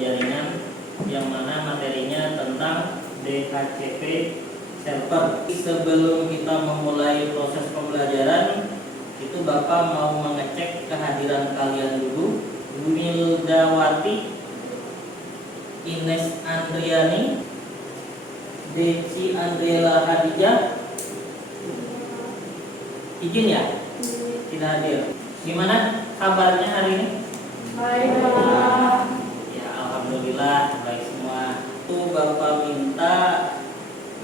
jaringan yang mana materinya tentang DHCP server. Sebelum kita memulai proses pembelajaran, itu Bapak mau mengecek kehadiran kalian dulu. Mildawati, Ines Andriani, Deci Andriela Hadijah, izin ya? Tidak hadir. Gimana kabarnya hari ini? Baik, Pak. Ya, alhamdulillah baik semua. Itu Bapak minta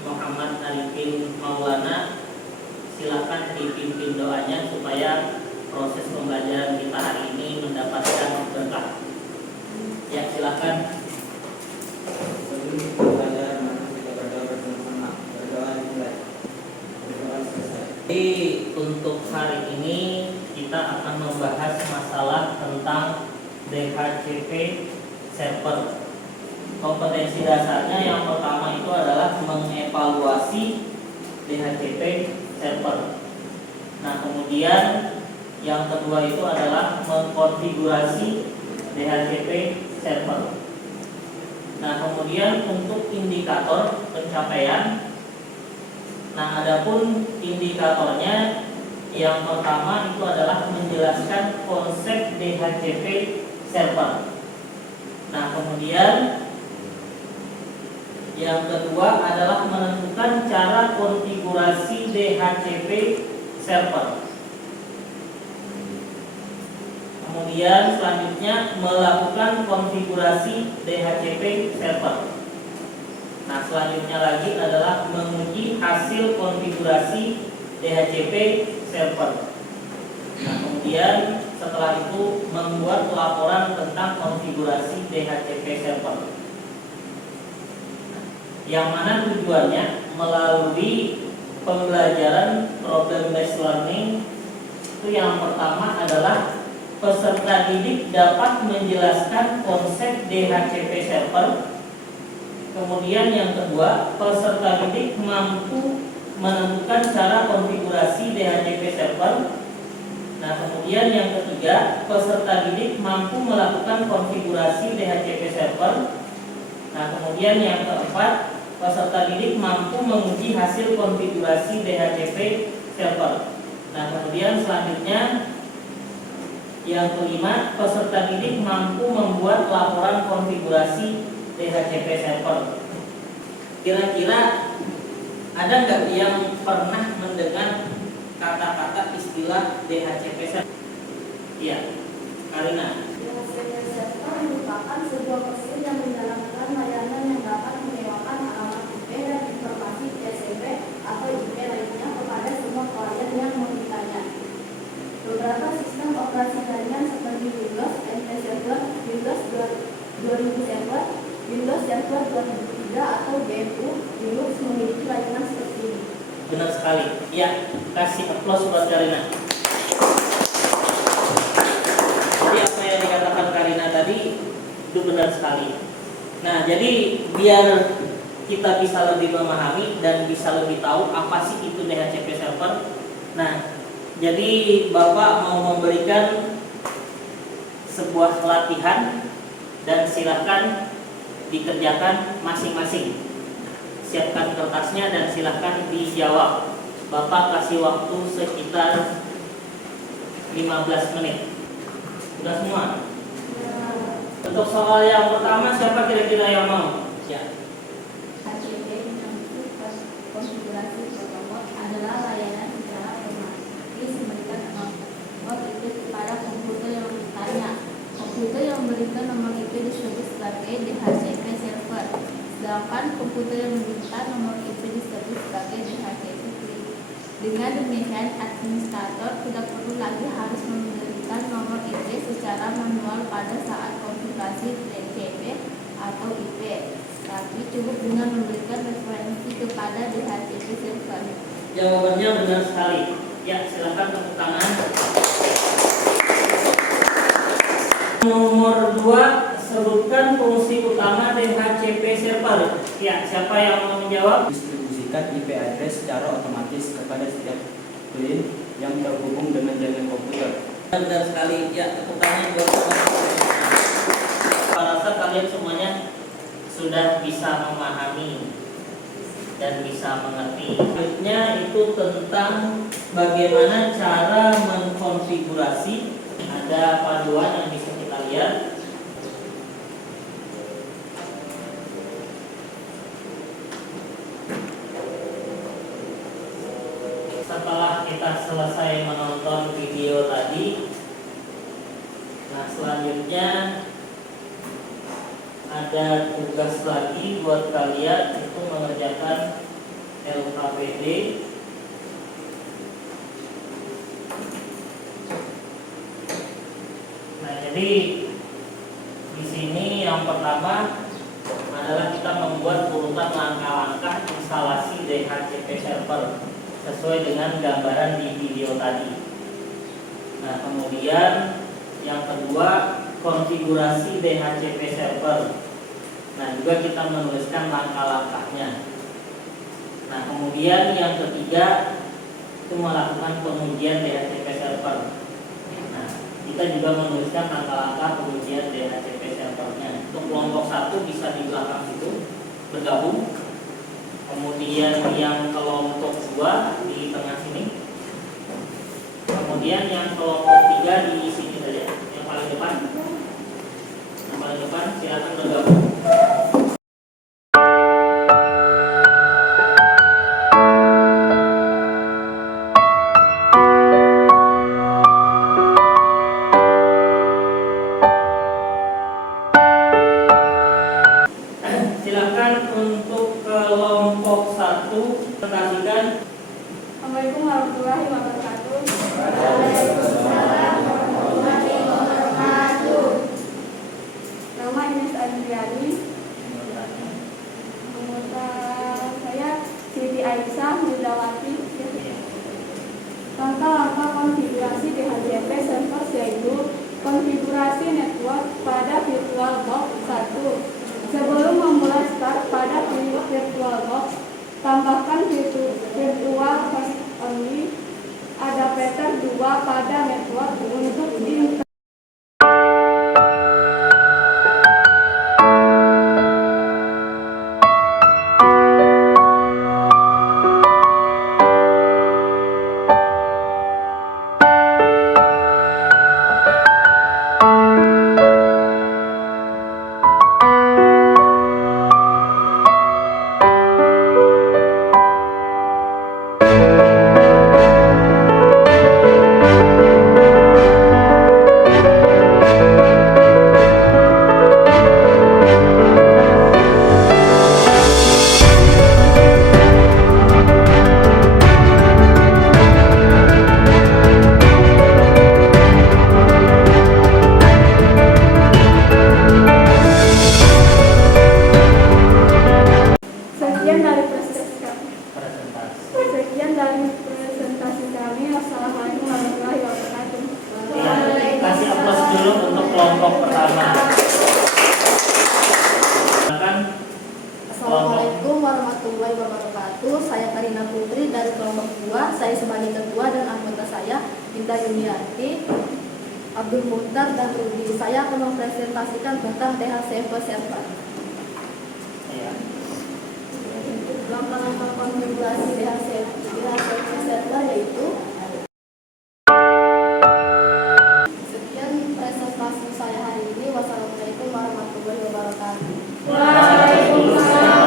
Muhammad Arifin Maulana, silakan dipimpin doanya supaya proses pembelajaran kita hari ini mendapatkan berkah. Ya, silakan. Sebelum kita belajar, mari kita berdoa bersama-sama. Berdoa dimulai. Berdoa selesai. Jadi untuk hari ini kita akan membahas masalah tentang DHCP server. Kompetensi dasarnya yang pertama itu adalah mengevaluasi DHCP server. Nah, kemudian yang kedua itu adalah mengkonfigurasi DHCP server. Nah, kemudian untuk indikator pencapaian, nah adapun indikatornya yang pertama itu adalah menjelaskan konsep DHCP server. Nah, kemudian yang kedua adalah menentukan cara konfigurasi DHCP server. Kemudian selanjutnya melakukan konfigurasi DHCP server. Nah, selanjutnya lagi adalah menguji hasil konfigurasi DHCP server. Nah, kemudian setelah itu membuat laporan tentang konfigurasi DHCP server. Yang mana tujuannya melalui pembelajaran problem based learning itu yang pertama adalah peserta didik dapat menjelaskan konsep DHCP server. Kemudian yang kedua, peserta didik mampu menentukan cara konfigurasi DHCP server. Nah, kemudian yang ketiga, peserta didik mampu melakukan konfigurasi DHCP server. Nah, kemudian yang keempat, peserta didik mampu menguji hasil konfigurasi DHCP server. Nah, kemudian selanjutnya yang kelima, peserta didik mampu membuat laporan konfigurasi DHCP server. Kira-kira ada nggak yang pernah mendengar kata-kata istilah DHCP server? Iya, Karina. DHCP server merupakan sebuah mesin yang menjalankan layanan yang dapat menyewakan alamat IP dan informasi TCP atau IP lainnya kepada semua klien yang memintanya. Beberapa sistem operasi jaringan seperti Windows, NT Server, Windows 2000 Server, Windows Server 2003 atau GNU Linux memiliki layanan seperti ini. Benar sekali. Ya, kasih aplaus buat Karina. Jadi apa yang dikatakan Karina tadi itu benar sekali. Nah, jadi biar kita bisa lebih memahami dan bisa lebih tahu apa sih itu DHCP server. Nah, jadi Bapak mau memberikan sebuah latihan dan silakan dikerjakan masing-masing. Siapkan kertasnya dan silakan dijawab. Bapak kasih waktu sekitar 15 menit. Sudah semua? Untuk soal yang pertama, siapa kira-kira yang mau? Ya. DHCP konfigurasi protokol adalah layanan secara otomatis memberikan nomor IP kepada komputer yang memintanya. Komputer yang memberikan nomor IP disebut sebagai DHCP server, sedangkan komputer yang meminta nomor IP disebut sebagai DHCP client. Dengan demikian, administrator tidak perlu lagi harus memberikan nomor IP secara manual pada saat konfigurasi DHCP atau IP, tapi cukup dengan memberikan referensi kepada DHCP server. Jawabannya benar sekali. Ya, silakan tepuk tangan. Nomor 2, sebutkan fungsi utama DHCP server. Ya, siapa yang mau menjawab? Distribusikan IP address secara otomatis kepada setiap klien yang terhubung dengan jaringan komputer. Benar sekali. Ya, tepuk tangan buat teman-teman. Saya rasa kalian semuanya sudah bisa memahami dan bisa mengerti. Selanjutnya itu tentang bagaimana cara mengkonfigurasi. Ada panduan yang bisa kita lihat. Setelah kita selesai menonton video tadi, nah selanjutnya ada tugas lagi buat kalian itu mengerjakan LKPD. Nah, jadi di sini yang pertama adalah kita membuat urutan langkah-langkah instalasi DHCP server sesuai dengan gambaran di video tadi. Nah, kemudian yang kedua konfigurasi DHCP server. Nah, juga kita menuliskan langkah-langkahnya. Nah, kemudian yang ketiga itu melakukan pengujian DHCP server. Nah, kita juga menuliskan langkah-langkah pengujian DHCP servernya. Untuk kelompok 1 bisa di belakang situ bergabung. Kemudian yang kelompok 2 di tengah sini. Kemudian yang kelompok 3 di sini saja, yang paling depan. Yang paling depan silakan bergabung. Silakan untuk kelompok 1 presentasikan. Assalamualaikum warahmatullahi wabarakatuh. Nama Ines Adriani. Anggota saya Siti Aisyah Yudawati. Langkah-langkah konfigurasi DHCP server yaitu konfigurasi network pada VirtualBox 1. Sebelum memulai start pada VirtualBox, tambahkan virtual host only adapter 2 pada network untuk di presentasi kami. Assalamualaikum warahmatullahi wabarakatuh. Kasih aplaus dulu untuk kelompok pertama. Silakan. Assalamualaikum warahmatullahi wabarakatuh. Saya Karina Putri dari kelompok 2. Saya sebagai ketua dan anggota saya Indah Yuniarti, Abdul Muhtar dan Rudi. Saya akan mempresentasikan tentang DHCP server. Iya. Langkah-langkah konfigurasi DHCP server yaitu sekian presentasi saya hari ini. Wassalamualaikum warahmatullahi wabarakatuh. Waalaikumsalam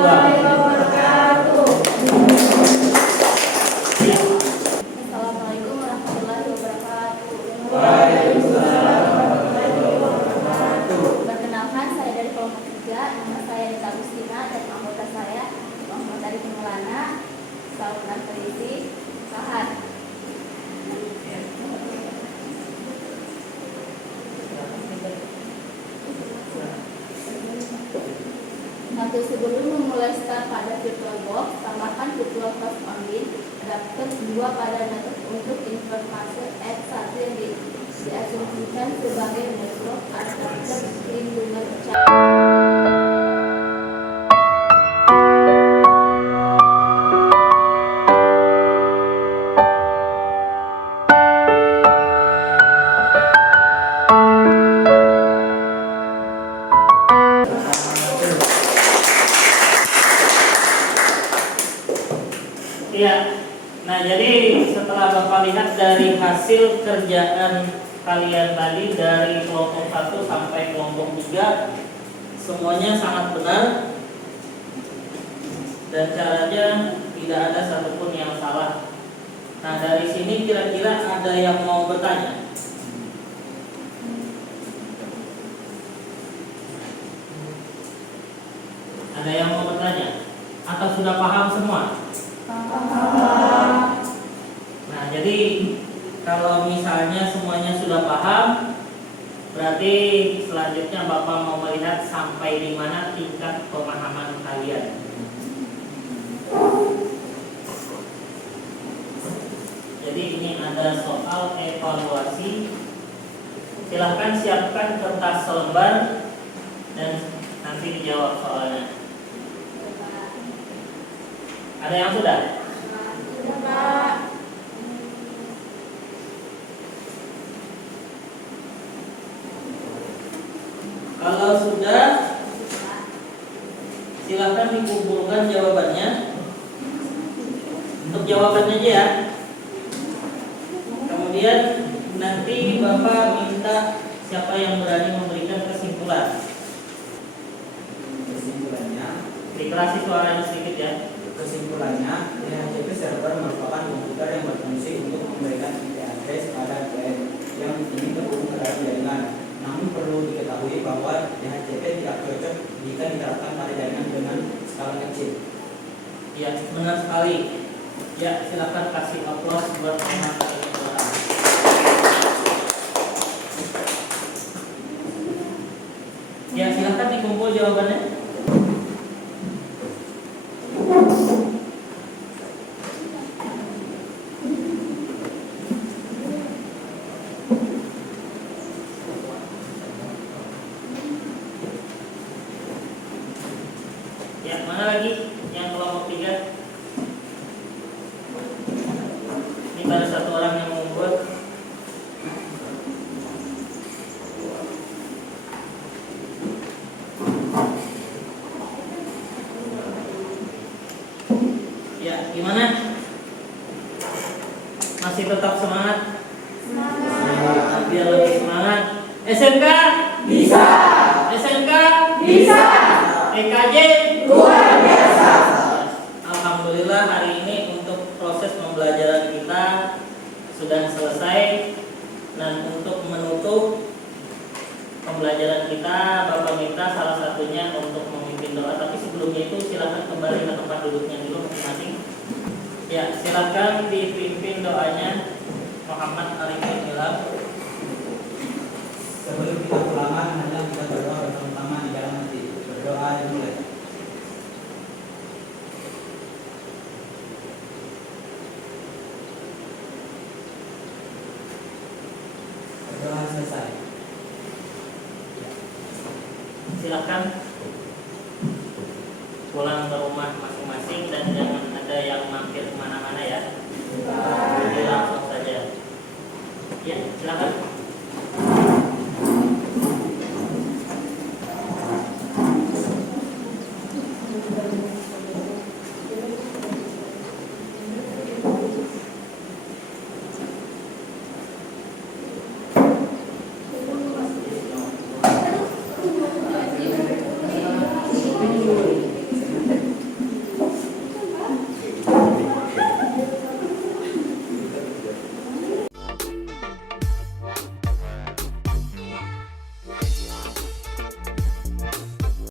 warahmatullahi wabarakatuh. Assalamualaikum warahmatullahi wabarakatuh. Perkenalkan, saya dari kelompok 3, nama saya Nita Agustina dan anggota saya Muhammad dari Pengelana, saluran terisi Sahat. Satu, sebelum memulai start pada VirtualBox, tambahkan virtual host only adapter 2 pada network untuk informasi X1 yang diasumsikan sebagai network adapter pelindungan ucapan. Iya. Nah, jadi setelah Bapak lihat dari hasil kerjaan kalian tadi dari kelompok 1 sampai kelompok 3, semuanya sangat benar dan caranya tidak ada satupun yang salah. Nah, dari sini kira-kira ada yang mau bertanya? Ada yang mau bertanya? Atau sudah paham semua? Nah, jadi kalau misalnya semuanya sudah paham, berarti selanjutnya Bapak mau melihat sampai di mana tingkat pemahaman kalian. Jadi ini ada soal evaluasi. Silahkan siapkan kertas selembar dan nanti dijawab soalnya. Ada yang sudah? Kalau sudah, silahkan dikumpulkan jawabannya. Untuk jawabannya aja ya. Kemudian nanti Bapak minta siapa yang berani memberikan kesimpulan. Kesimpulannya, Dikerasi suaranya sedikit ya. Kesimpulannya, DHCP server merupakan komputer yang berfungsi untuk memberikan IP address pada klien yang ingin terhubung ke dalam jaringan. Namun perlu diketahui bahwa DHCP tidak cocok jika diterapkan pada jaringan dengan skala kecil. Ya, benar sekali. Ya, silakan kasih aplaus buat teman kesimpulan. Ya, silakan dikumpul jawabannya. Ya, mana lagi yang kelompok 3? Ini baru satu orang yang membuat. Ya, gimana? Masih tetap semangat? Semangat. Biar lebih semangat. SMK? Bisa. SMK? Bisa. EKJ? Luar biasa. Alhamdulillah hari ini untuk proses pembelajaran kita sudah selesai. Dan untuk menutup pembelajaran kita, Bapak minta salah satunya untuk memimpin doa. Tapi sebelumnya itu silakan kembali ke tempat duduknya dulu masing-masing. Ya, silakan dipimpin doanya Muhammad Arifin Ilham. Sebelum kita pulangan, hanya kita berdoa bersama-sama di dalam hati. Berdoa dimulai. Berdoa selesai. Silakan pulang ke rumah masing-masing dan jangan ada yang mampir kemana-mana ya. Jadi langsung saja. Ya, silakan.